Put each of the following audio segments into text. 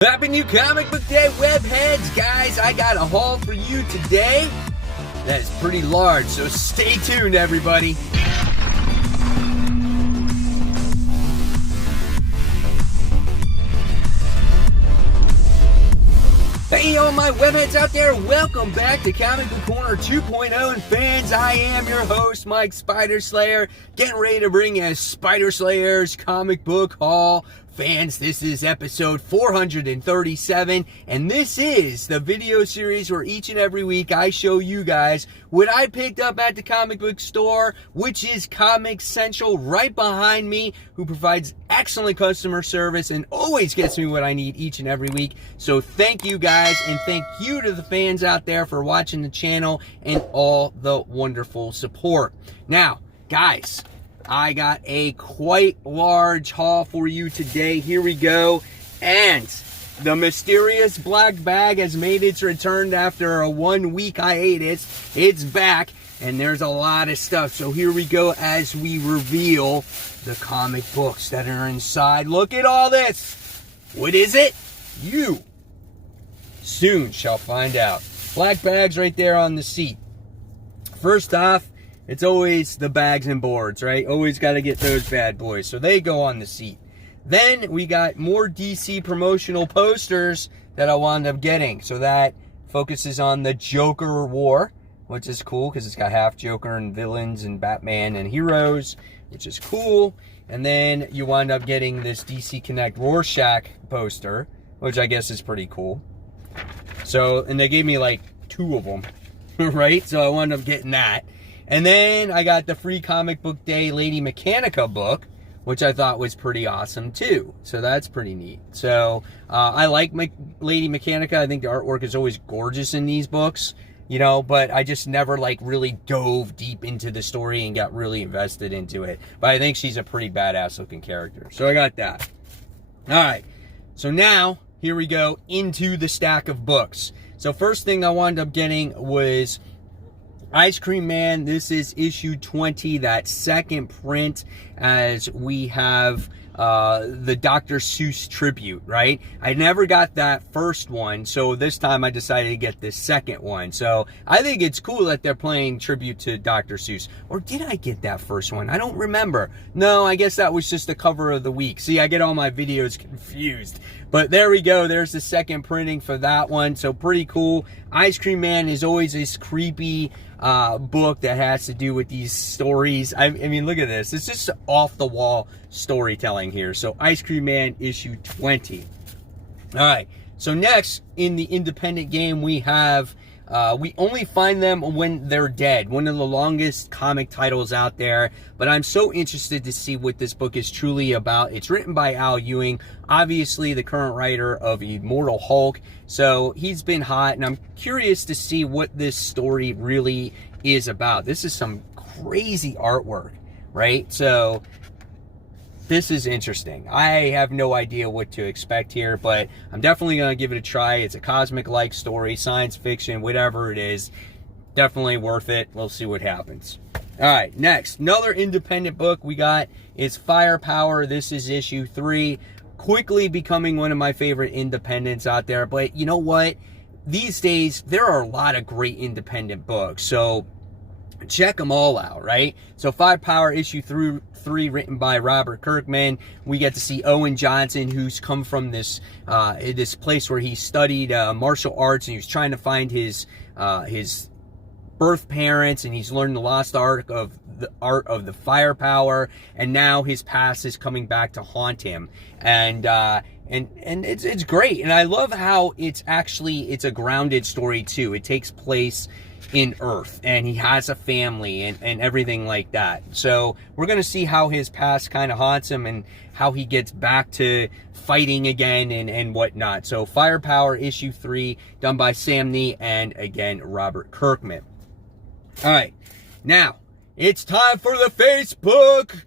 Happy New Comic Book Day, webheads! Guys, I got a haul for you today that is pretty large, so stay tuned, everybody. Hey, all my webheads out there, welcome back to Comic Book Corner 2.0. And fans, I am your host, Mike Spider Slayer, getting ready to bring you Spider Slayer's comic book haul. Fans, this is episode 437, and this is the video series where each and every week I show you guys what I picked up at the comic book store, which is Comic Central right behind me, who provides excellent customer service and always gets me what I need each and every week. So thank you guys, and thank you to the fans out there for watching the channel and all the wonderful support. Now, guys, I got a quite large haul for you today. Here we go. And the mysterious black bag has made its return after a 1-week hiatus. It's back, and there's a lot of stuff. So here we go as we reveal the comic books that are inside. Look at all this. What is it? You soon shall find out. Black bags right there on the seat. First off, it's always the bags and boards, right? Always got to get those bad boys. So they go on the seat. Then we got more DC promotional posters that I wound up getting. So that focuses on the Joker War, which is cool because it's got half Joker and villains and Batman and heroes, which is cool. And then you wind up getting this DC Connect Rorschach poster, which I guess is pretty cool. So, and they gave me like 2 of them, right? So I wound up getting that. And then I got the free Comic Book Day Lady Mechanica book, which I thought was pretty awesome too. So that's pretty neat. So I like Lady Mechanica. I think the artwork is always gorgeous in these books, you know, but I just never like really dove deep into the story and got really invested into it. But I think she's a pretty badass looking character. So I got that. All right. So now here we go into the stack of books. So first thing I wound up getting was Ice Cream Man. This is issue 20, that second print, as we have the Dr. Seuss tribute, right? I never got that first one, so this time I decided to get this second one. So I think it's cool that they're playing tribute to Dr. Seuss. Or did I get that first one? I don't remember. No, I guess that was just the cover of the week. See, I get all my videos confused. But there we go. There's the second printing for that one. So pretty cool. Ice Cream Man is always this creepy book that has to do with these stories. I mean, look at this. It's just off-the-wall storytelling here. So Ice Cream Man issue 20. All right. So next, in the independent game, we have We Only Find Them When They're Dead, one of the longest comic titles out there, but I'm so interested to see what this book is truly about. It's written by Al Ewing, obviously the current writer of Immortal Hulk, so he's been hot, and I'm curious to see what this story really is about. This is some crazy artwork, right? So this is interesting. I have no idea what to expect here, but I'm definitely going to give it a try. It's a cosmic-like story, science fiction, whatever it is. Definitely worth it. We'll see what happens. All right, next, another independent book we got is Firepower. This is issue 3. Quickly becoming one of my favorite independents out there. But you know what? These days, there are a lot of great independent books. So check them all out, right? So Firepower issue 3, written by Robert Kirkman. We get to see Owen Johnson, who's come from this this place where he studied martial arts, and he was trying to find his birth parents, and he's learned the lost art of the firepower, and now his past is coming back to haunt him. And it's great, and I love how it's a grounded story too. It takes place in Earth, and he has a family and everything like that. So we're going to see how his past kind of haunts him and how he gets back to fighting again and whatnot. So Firepower issue 3, done by Sam Nee and again Robert Kirkman. All right, now it's time for the Facebook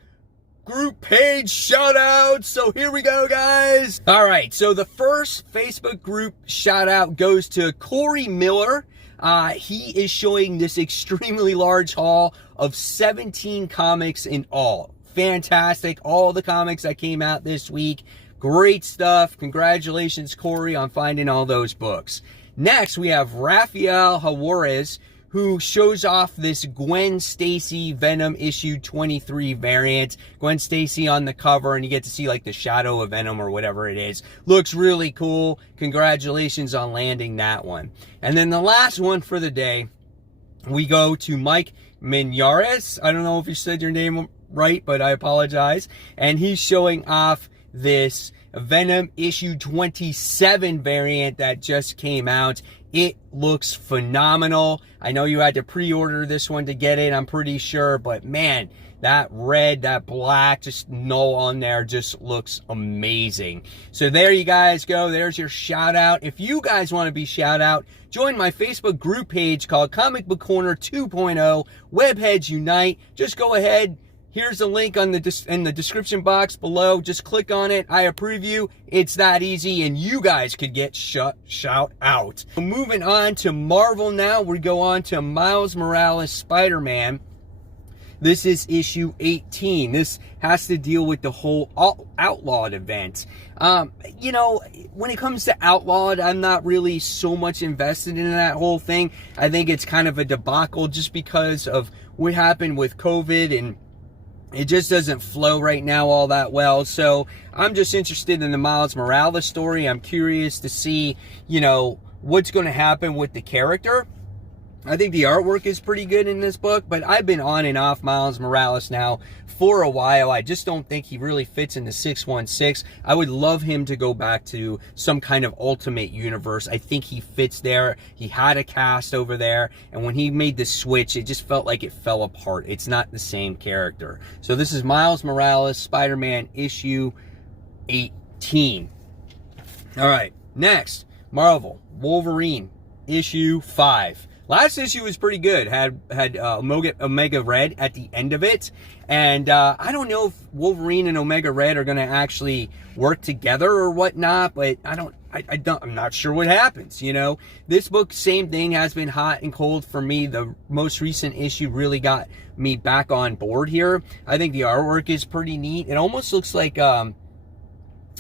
group page shout out. So here we go, guys. All right, so the first Facebook group shout out goes to Corey Miller. He is showing this extremely large haul of 17 comics in all. Fantastic. All the comics that came out this week. Great stuff. Congratulations, Corey, on finding all those books. Next, we have Rafael Juarez, who shows off this Gwen Stacy Venom issue 23 variant. Gwen Stacy on the cover, and you get to see like the shadow of Venom or whatever it is. Looks really cool. Congratulations on landing that one. And then the last one for the day, we go to Mike Minyares. I don't know if you said your name right, but I apologize. And he's showing off this Venom issue 27 variant that just came out. It looks phenomenal. I know you had to pre-order this one to get it, I'm pretty sure, but man, that red, that black, just null on there just looks amazing. So there you guys go. There's your shout out. If you guys want to be shout out, join my Facebook group page called Comic Book Corner 2.0, Webheads Unite. Just go ahead. Here's a link in the description box below. Just click on it. I approve you. It's that easy, and you guys could get shout out. Moving on to Marvel now. We go on to Miles Morales Spider-Man. This is issue 18. This has to deal with the whole Outlawed event. You know, when it comes to Outlawed, I'm not really so much invested in that whole thing. I think it's kind of a debacle just because of what happened with COVID, and it just doesn't flow right now all that well. So I'm just interested in the Miles Morales story. I'm curious to see, you know, what's going to happen with the character. I think the artwork is pretty good in this book, but I've been on and off Miles Morales now for a while. I just don't think he really fits in the 616. I would love him to go back to some kind of Ultimate Universe. I think he fits there. He had a cast over there, and when he made the switch, it just felt like it fell apart. It's not the same character. So this is Miles Morales, Spider-Man issue 18. All right, next, Marvel, Wolverine, issue 5. Last issue was pretty good. Had Omega Red at the end of it. And I don't know if Wolverine and Omega Red are going to actually work together or whatnot, but I'm not sure what happens, you know. This book, same thing, has been hot and cold for me. The most recent issue really got me back on board here. I think the artwork is pretty neat. It almost looks like kind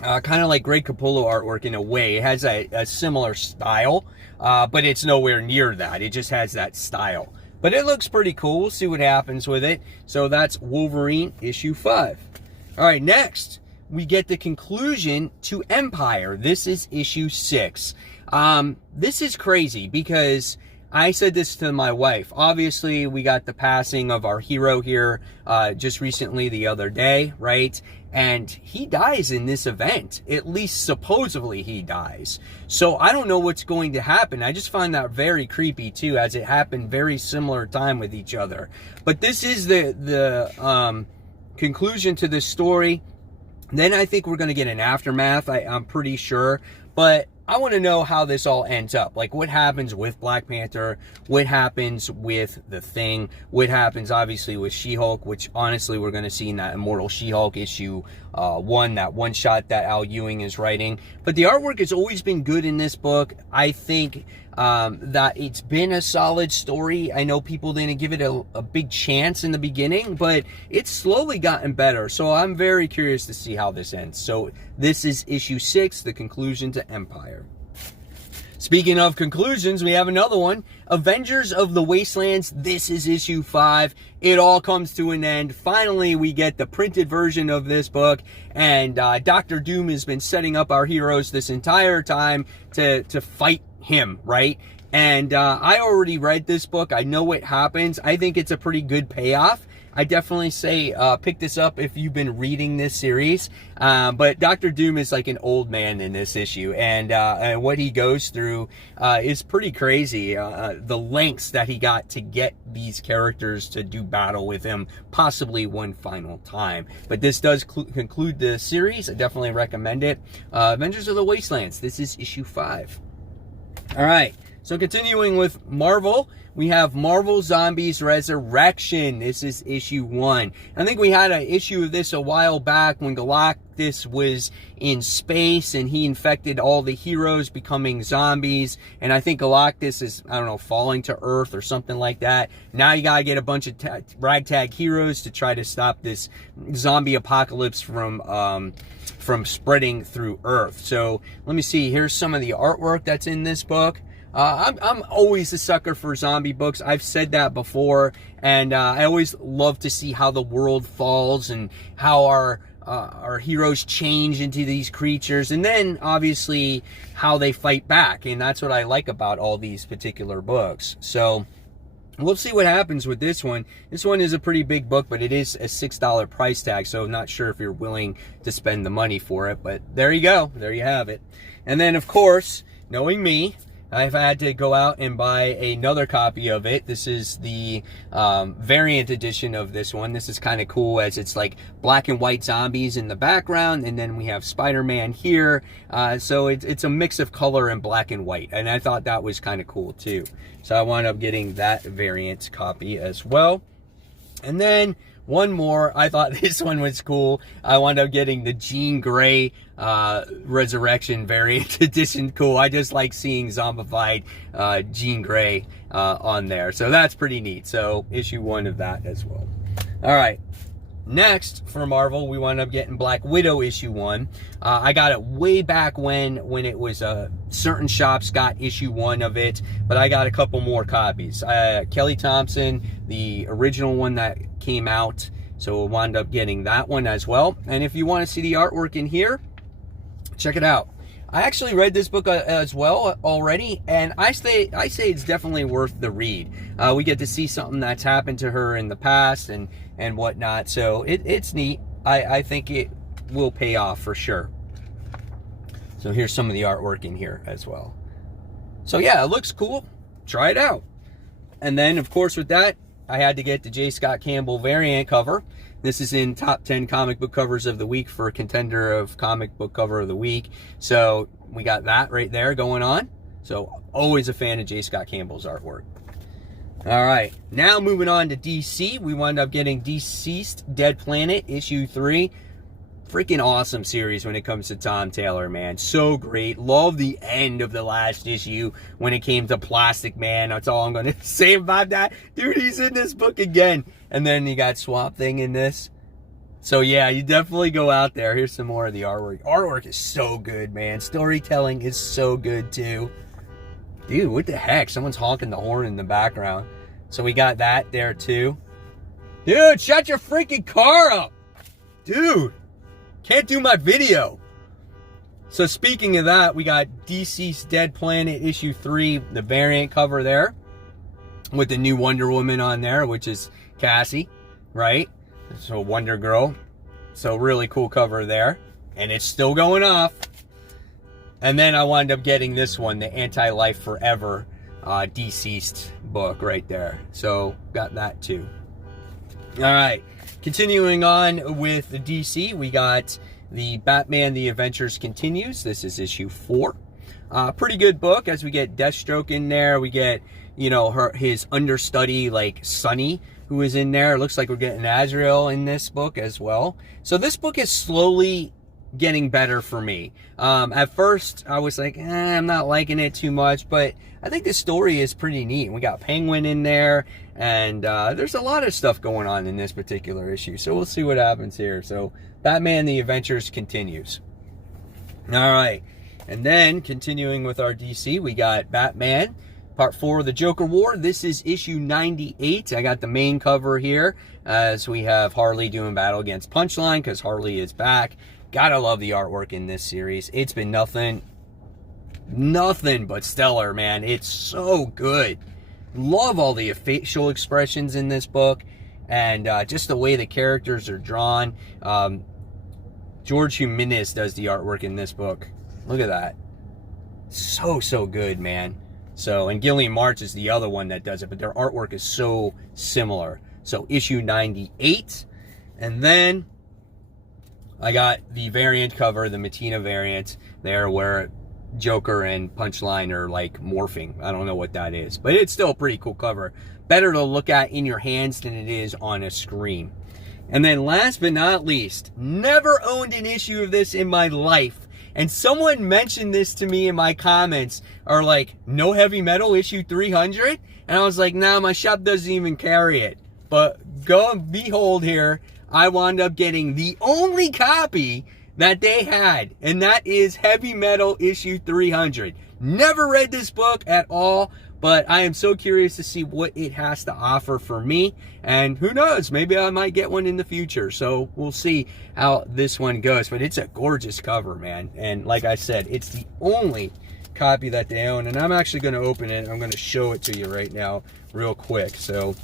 of like Greg Capullo artwork in a way. It has a similar style, but it's nowhere near that. It just has that style. But it looks pretty cool. We'll see what happens with it. So that's Wolverine issue 5. All right, next, we get the conclusion to Empire. This is issue 6. This is crazy because I said this to my wife. Obviously, we got the passing of our hero here just recently the other day, right? And he dies in this event. At least supposedly he dies. So I don't know what's going to happen. I just find that very creepy too, as it happened very similar time with each other. But this is the conclusion to this story. Then I think we're going to get an aftermath, I'm pretty sure. But I want to know how this all ends up. Like, what happens with Black Panther? What happens with The Thing? What happens, obviously, with She-Hulk, which, honestly, we're going to see in that Immortal She-Hulk issue 1, that one shot that Al Ewing is writing. But the artwork has always been good in this book. I think that it's been a solid story. I know people didn't give it a big chance in the beginning, but it's slowly gotten better. So I'm very curious to see how this ends. So this is issue 6, the conclusion to Empire. Speaking of conclusions, we have another one. Avengers of the Wastelands. This is issue 5. It all comes to an end. Finally, we get the printed version of this book. And Dr. Doom has been setting up our heroes this entire time to fight him, right? And I already read this book. I know what happens. I think it's a pretty good payoff. I definitely say pick this up if you've been reading this series. But Dr. Doom is like an old man in this issue. And what he goes through is pretty crazy. The lengths that he got to get these characters to do battle with him, possibly one final time. But this does conclude the series. I definitely recommend it. Avengers of the Wastelands. This is issue 5. All right. So continuing with Marvel, we have Marvel Zombies Resurrection. This is issue 1. I think we had an issue of this a while back when Galactus was in space and he infected all the heroes, becoming zombies. And I think Galactus is, I don't know, falling to Earth or something like that. Now you gotta get a bunch of ragtag heroes to try to stop this zombie apocalypse from spreading through Earth. So let me see. Here's some of the artwork that's in this book. I'm always a sucker for zombie books. I've said that before, and I always love to see how the world falls and how our heroes change into these creatures, and then obviously how they fight back. And that's what I like about all these particular books. So we'll see what happens with this one. This one is a pretty big book, but it is a $6 price tag, so I'm not sure if you're willing to spend the money for it. But there you go. There you have it. And then, of course, knowing me, I've had to go out and buy another copy of it. This is the variant edition of this one. This is kind of cool, as it's like black and white zombies in the background, and then we have Spider-Man here. So it's a mix of color and black and white, and I thought that was kind of cool too. So I wound up getting that variant copy as well. And then one more, I thought this one was cool. I wound up getting the Jean Grey Resurrection variant edition. Cool. I just like seeing zombified Jean Grey on there. So that's pretty neat. So issue 1 of that as well. All right. Next, for Marvel, we wound up getting Black Widow issue 1. I got it way back when it was certain shops got issue 1 of it, but I got a couple more copies. Kelly Thompson, the original one that came out, so we'll wind up getting that one as well. And if you want to see the artwork in here, check it out. I actually read this book as well already, and I say it's definitely worth the read. We get to see something that's happened to her in the past and whatnot, so it's neat. I think it will pay off for sure. So here's some of the artwork in here as well. So yeah, it looks cool. Try it out. And then, of course, with that, I had to get the J. Scott Campbell variant cover. This is in top 10 comic book covers of the week for a contender of comic book cover of the week. So we got that right there going on. So always a fan of J. Scott Campbell's artwork. All right, now moving on to DC. We wound up getting Deceased Dead Planet issue 3. Freaking awesome series when it comes to Tom Taylor, man. So great. Love the end of the last issue when it came to Plastic Man. That's all I'm going to say about that. Dude, he's in this book again. And then you got Swamp Thing in this. So yeah, you definitely go out there. Here's some more of the artwork. Artwork is so good, man. Storytelling is so good too. Dude, what the heck? Someone's honking the horn in the background. So we got that there too. Dude, shut your freaking car up. Dude. Can't do my video. So speaking of that, we got DC's Dead Planet issue 3, the variant cover there, with the new Wonder Woman on there, which is Cassie, right? So Wonder Girl. So really cool cover there. And it's still going off. And then I wound up getting this one, the Anti-Life Forever Deceased book right there. So got that too. All right. Continuing on with the DC, we got the Batman The Adventures Continues. This is issue 4. Pretty good book, as we get Deathstroke in there. We get, you know, his understudy, like Sunny, who is in there. It looks like we're getting Azrael in this book as well. So this book is slowly getting better for me. At first, I was like, I'm not liking it too much, but I think the story is pretty neat. We got Penguin in there, and there's a lot of stuff going on in this particular issue. So we'll see what happens here. So Batman The Adventures Continues. All right. And then continuing with our DC, we got Batman Part 4 of the Joker War. This is issue 98. I got the main cover here as we have Harley doing battle against Punchline because Harley is back. Gotta love the artwork in this series. It's been nothing but stellar, man. It's so good. Love all the facial expressions in this book and just the way the characters are drawn. George Jimenez does the artwork in this book. Look at that. So good, man. So, and Gillian March is the other one that does it, but their artwork is so similar. So issue 98. And then I got the variant cover, the Matina variant there, where Joker and Punchline are like morphing. I don't know what that is, but it's still a pretty cool cover. Better to look at in your hands than it is on a screen. And then last but not least, never owned an issue of this in my life. And someone mentioned this to me in my comments, or like, no heavy metal issue 300? And I was like, nah, my shop doesn't even carry it. But go and behold here, I wound up getting the only copy that they had, and that is Heavy Metal issue 300. Never read this book at all, but I am so curious to see what it has to offer for me. And who knows, maybe I might get one in the future. So we'll see how this one goes. But it's a gorgeous cover, man. And like I said, it's the only copy that they own. And I'm actually going to open it. I'm going to show it to you right now real quick. So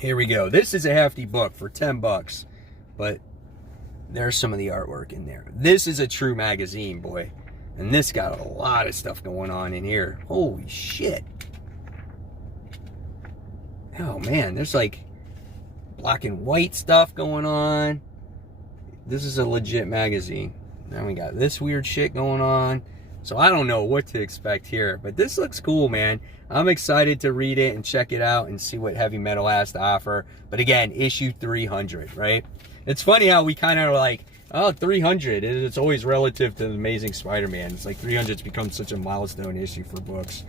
here we go. This is a hefty book for 10 bucks. But there's some of the artwork in there. This is a true magazine, boy. And this got a lot of stuff going on in here. Holy shit. Oh man, there's like black and white stuff going on. This is a legit magazine. Then we got this weird shit going on. So I don't know what to expect here, but this looks cool, man. I'm excited to read it and check it out and see what Heavy Metal has to offer. But again, issue 300, right? It's funny how we kind of are like, oh, 300. It's always relative to the Amazing Spider-Man. It's like 300's become such a milestone issue for books.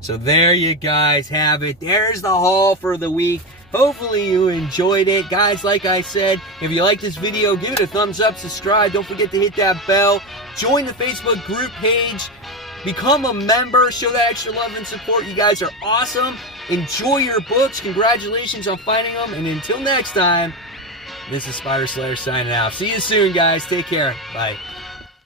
So there you guys have it. There's the haul for the week. Hopefully you enjoyed it. Guys, like I said, if you like this video, give it a thumbs up, subscribe. Don't forget to hit that bell. Join the Facebook group page. Become a member. Show that extra love and support. You guys are awesome. Enjoy your books. Congratulations on finding them. And until next time, this is Spider Slayer signing out. See you soon, guys. Take care. Bye.